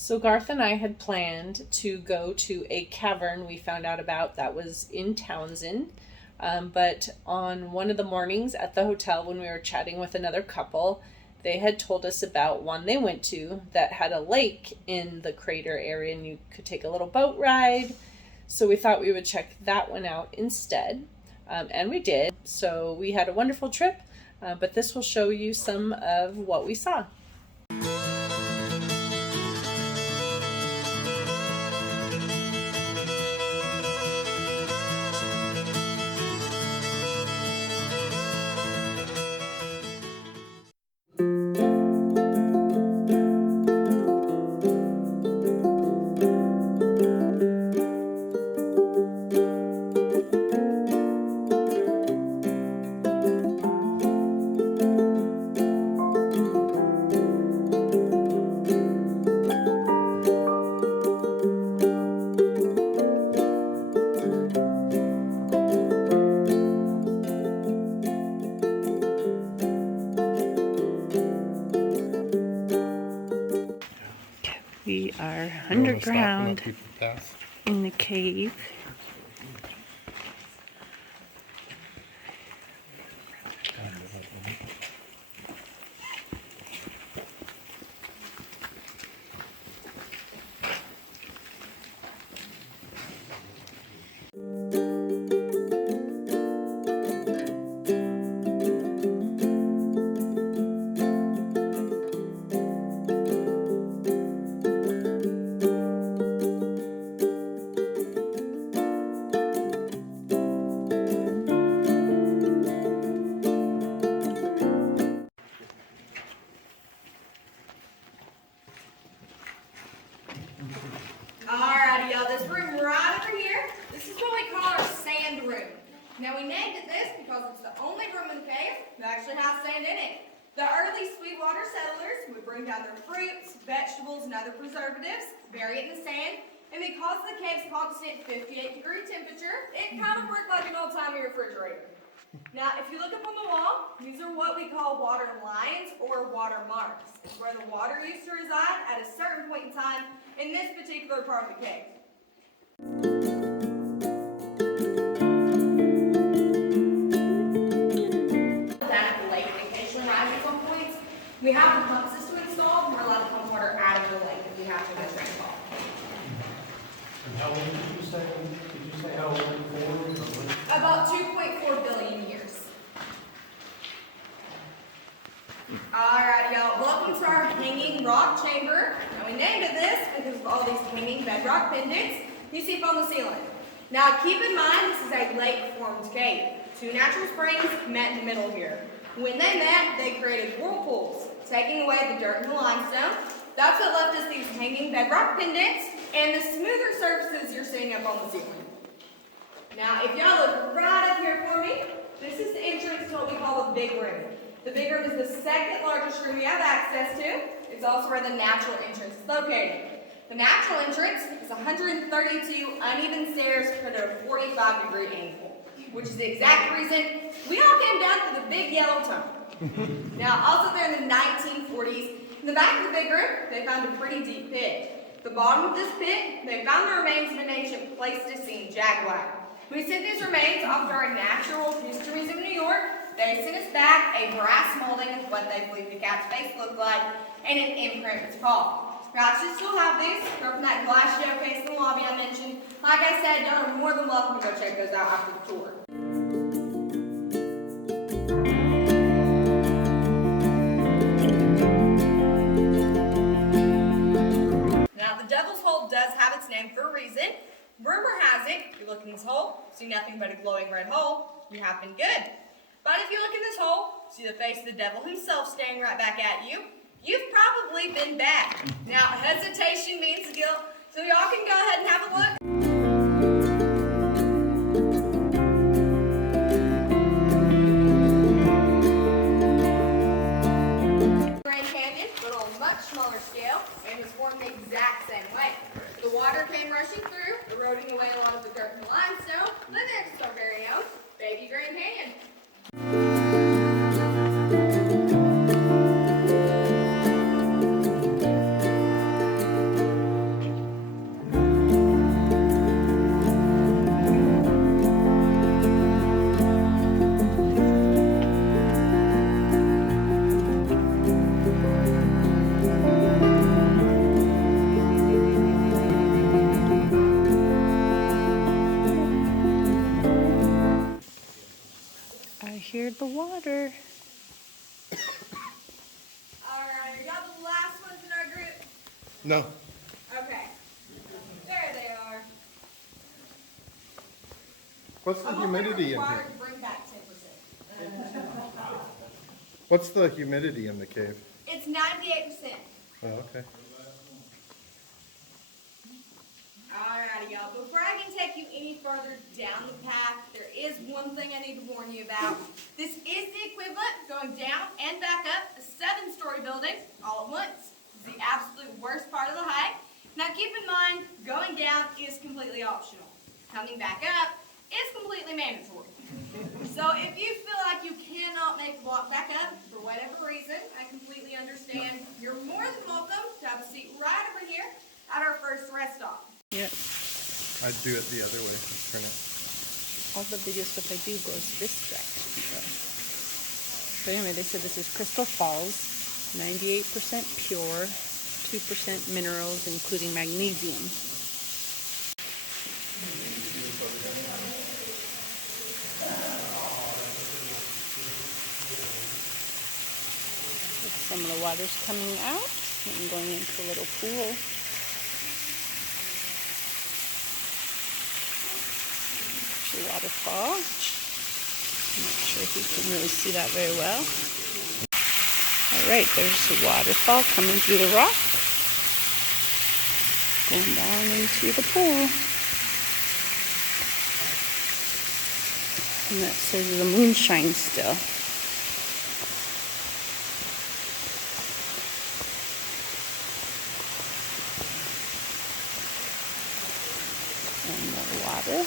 So Garth and I had planned to go to a cavern we found out about that was in Townsend. But on one of the mornings at the hotel when we were chatting with another couple, they had told us about one they went to that had a lake in the crater area and you could take a little boat ride. So we thought we would check that one out instead. And we did. So we had a wonderful trip, but this will show you some of what we saw. We are underground in the cave. Alrighty, y'all, this room right over here, this is what we call our sand room. Now, we named it this because it's the only room in the cave that actually has sand in it. The early Sweetwater settlers would bring down their fruits, vegetables, and other preservatives, bury it in the sand, and because of the cave's constant 58-degree temperature, it kind of worked like an old-timey refrigerator. Now, if you look up on the wall, these are what we call water lines or water marks. It's where the water used to reside at a certain point in time in this particular part of the cave. That the lake occasionally rises on points. We have a pump system installed, and we're allowed to pump water out of the lake if we have to miss rainfall. And how old did you say? Did you say how old before? About 2.4 billion years. Alright, y'all. Welcome to our hanging rock chamber. Now, we named it this because of all these hanging bedrock pendants you see up on the ceiling. Now, keep in mind, this is a lake-formed cave. Two natural springs met in the middle here. When they met, they created whirlpools, taking away the dirt and the limestone. That's what left us these hanging bedrock pendants and the smoother surfaces you're seeing up on the ceiling. Now, if y'all look right up here for me, this is the entrance to what we call the big room. The big room is the second largest room we have access to. It's also where the natural entrance is located. The natural entrance is 132 uneven stairs put at a 45-degree angle, which is the exact reason we all came down to the big yellow tunnel. Now, also there in the 1940s, in the back of the big room, they found a pretty deep pit. At the bottom of this pit, they found the remains of an ancient Pleistocene jaguar. We sent these remains off to our Natural History Museum in New York. They sent us back a brass molding of what they believe the cat's face looked like and an imprint was called. Now, I should still have these. They're from that glass showcase in the lobby I mentioned. Like I said, y'all are more than welcome to go check those out after the tour. Now, the Devil's Hole does have its name for a reason. Rumor has it, if you look in this hole, see nothing but a glowing red hole, you have been good. But if you look in this hole, see the face of the devil himself staring right back at you, you've probably been bad. Now, hesitation means guilt, so y'all can go ahead and have a look. Grand Canyon, but on a much smaller scale, and was formed the exact same way. The water came rushing through, eroding away a lot of the dirt and limestone, then there's our very own baby Grand Canyon. No. Okay. There they are. What's the humidity in here? To bring back 10%. What's the humidity in the cave? It's 98%. Oh, okay. Alrighty, y'all. Before I can take you any further down the path, there is one thing I need to warn you about. This is the equivalent going down and back up a 7-story building all at once. It's the absolute worst part of the hike. Now keep in mind, going down is completely optional. Coming back up is completely mandatory. So if you feel like you cannot make the walk back up for whatever reason, I completely understand. You're more than welcome to have a seat right over here at our first rest stop. Yep. I'd do it the other way. Turn it. All the video stuff I do goes this direction. So anyway, they said this is Crystal Falls, 98% pure, 2% minerals, including magnesium. Some of the water's coming out and going into a little pool. The waterfall. I'm not sure if you can really see that very well. Alright, there's the waterfall coming through the rock. Going down into the pool. And that says the moonshine still. And the water.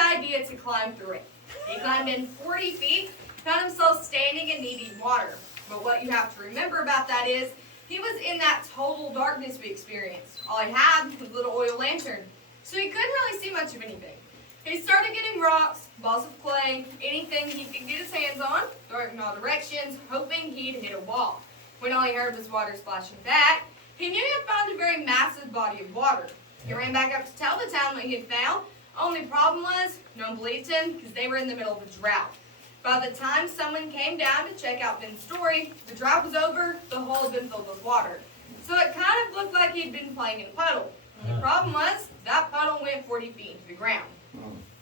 Idea to climb through it. He climbed in 40 feet, found himself standing in knee-deep water. But what you have to remember about that is, he was in that total darkness we experienced. All he had was a little oil lantern, so he couldn't really see much of anything. He started getting rocks, balls of clay, anything he could get his hands on, throwing in all directions, hoping he'd hit a wall. When all he heard was water splashing back, he knew he had found a very massive body of water. He ran back up to tell the town what he had found. Only problem was, no one believed him because they were in the middle of a drought. By the time someone came down to check out Ben's story, the drought was over, the hole had been filled with water. So it kind of looked like he'd been playing in a puddle. The problem was, that puddle went 40 feet into the ground.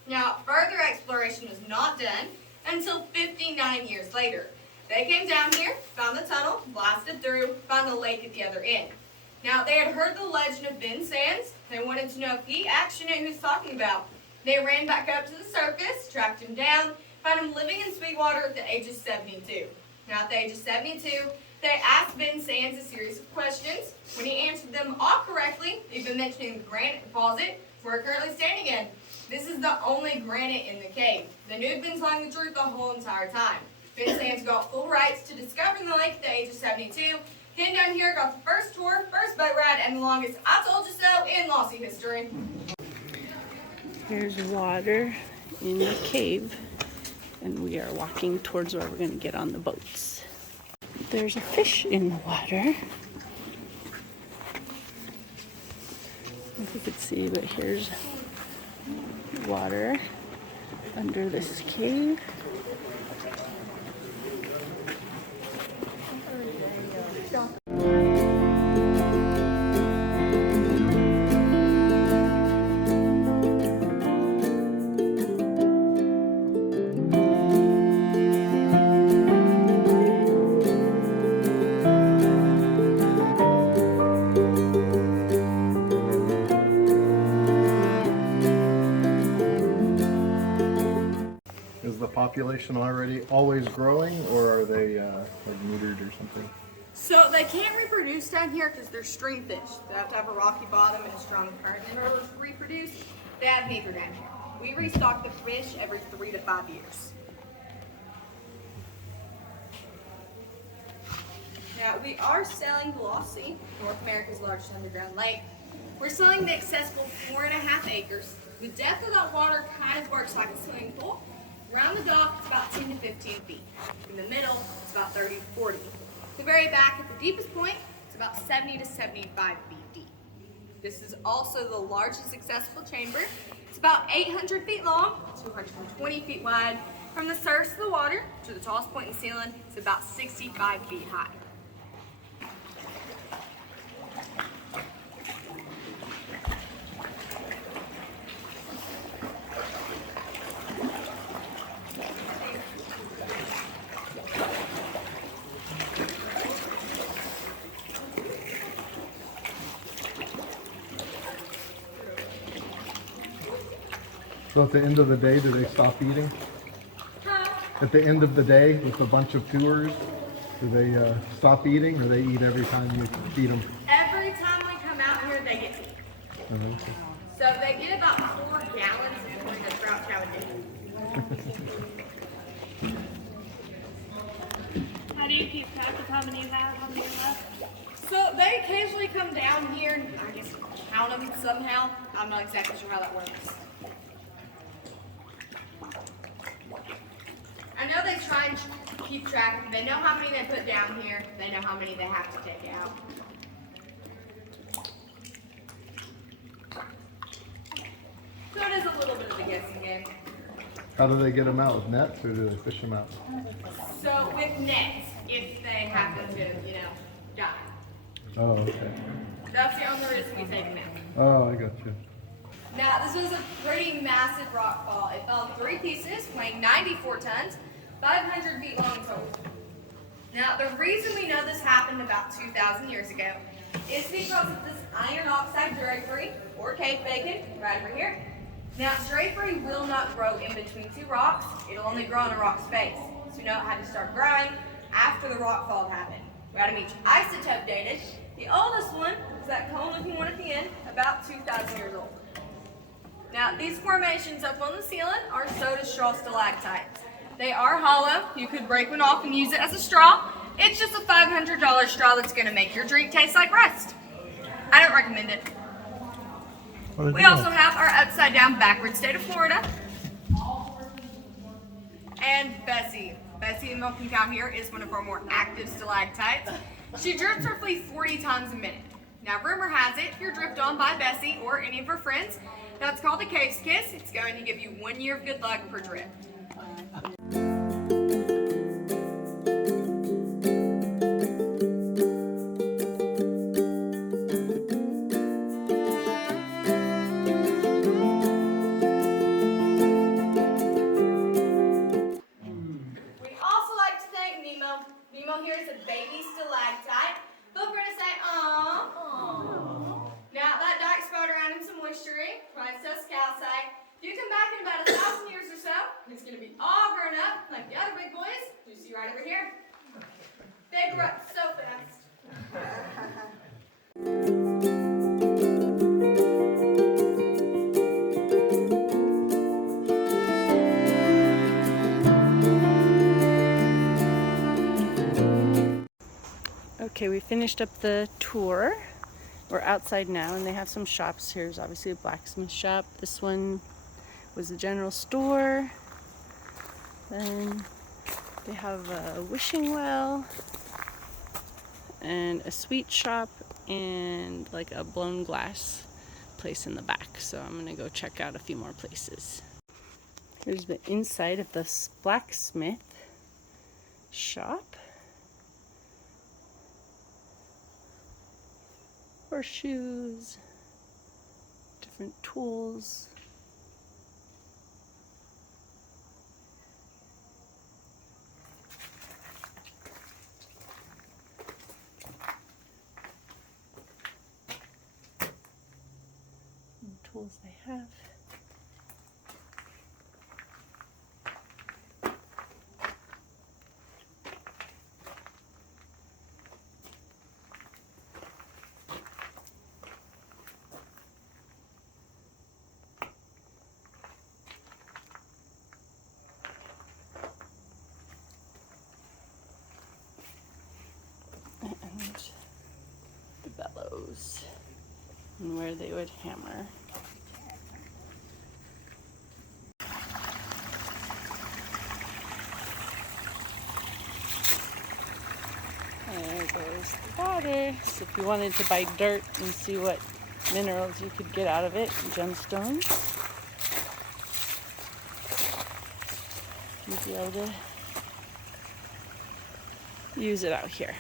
Now, further exploration was not done until 59 years later. They came down here, found the tunnel, blasted through, found the lake at the other end. Now, they had heard the legend of Ben Sands. They wanted to know if he actually knew who he was talking about. They ran back up to the surface, tracked him down, found him living in Sweetwater at the age of 72. Now, at the age of 72, they asked Ben Sands a series of questions. When he answered them all correctly, even mentioning the granite deposit we're currently standing in. This is the only granite in the cave. They knew he'd been telling the truth the whole entire time. Ben Sands got full rights to discovering the lake at the age of 72. Came down here, got the first tour, first boat ride, and the longest I told you so in Lost Sea history. Here's water in the cave, and we are walking towards where we're going to get on the boats. There's a fish in the water. I don't know if you could see, but here's water under this cave. Is the population already always growing, or are they like neutered or something? So they can't reproduce down here because they're stream fish. They have to have a rocky bottom and a strong current in order to reproduce. They have neither down here. We restock the fish every 3 to 5 years. Now we are selling the Lost Sea, North America's largest underground lake. We're selling the accessible 4.5 acres. The depth of that water kind of works like a swimming pool. Around the dock, it's about 10 to 15 feet. In the middle, it's about 30 to 40. The very back at the deepest point, it's about 70 to 75 feet deep. This is also the largest accessible chamber. It's about 800 feet long, 220 feet wide. From the surface of the water to the tallest point in the ceiling, it's about 65 feet high. So at the end of the day, do they stop eating? At the end of the day, with a bunch of tours, do they stop eating, or they eat every time you feed them? Every time we come out here, they get to eat. Okay. So they get about 4 gallons according to Sprout Calendar. How do you keep track of how many you have, how many you left? So they occasionally come down here and I guess count them somehow. I'm not exactly sure how that works. I know they try and keep track of them. They know how many they put down here. They know how many they have to take out. So it is a little bit of a guessing game. How do they get them out? With nets, or do they fish them out? So with nets, if they happen to, die. Oh, okay. That's the only reason we take them out. Oh, I got you. Now, this was a pretty massive rock fall. It fell in 3 pieces, weighing 94 tons, 500 feet long total. Now, the reason we know this happened about 2,000 years ago is because of this iron oxide drapery, or cave bacon, right over here. Now, drapery will not grow in between 2 rocks. It'll only grow in a rock's face. So, it had to start growing after the rock fall happened. We had them each isotope dated. The oldest one is that cone-looking one at the end, about 2,000 years old. Now, these formations up on the ceiling are soda straw stalactites. They are hollow. You could break one off and use it as a straw. It's just a $500 straw that's going to make your drink taste like rust. I don't recommend it. We also have our upside down backward state of Florida. And Bessie. Bessie the milking cow here is one of our more active stalactites. She drips roughly 40 times a minute. Now, rumor has it, if you're dripped on by Bessie or any of her friends, that's called a cave's kiss. It's going to give you 1 year of good luck per drip. We also like to thank Nemo. Nemo here is a baby stalactite. Feel free to say, aww. Now, that dike's spelled around in some moisture, right? So calcite. If you come back in about 1,000 years or so, it's going to be all grown up like the other big boys you see right over here. They grow up so fast. Okay, we finished up the tour. We're outside now and they have some shops. Here's obviously a blacksmith shop. This one was a general store. Then they have a wishing well and a sweet shop and like a blown glass place in the back. So I'm gonna go check out a few more places. Here's the inside of this blacksmith shop. Horseshoes, different tools. And tools they have. And the bellows and where they would hammer. There goes the water. So if you wanted to buy dirt and see what minerals you could get out of it, gemstones. You'd be able to use it out here.